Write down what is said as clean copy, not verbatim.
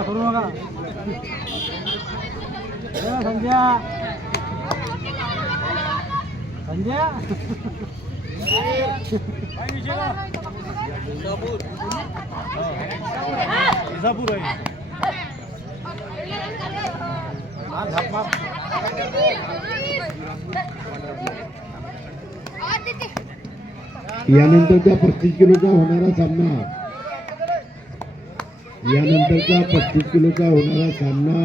करू नका संजय संजय विजापूर आहे यानंतरचा 35 किलोचा होणारा सामना यानंतरचा 35 किलोचा होणारा सामना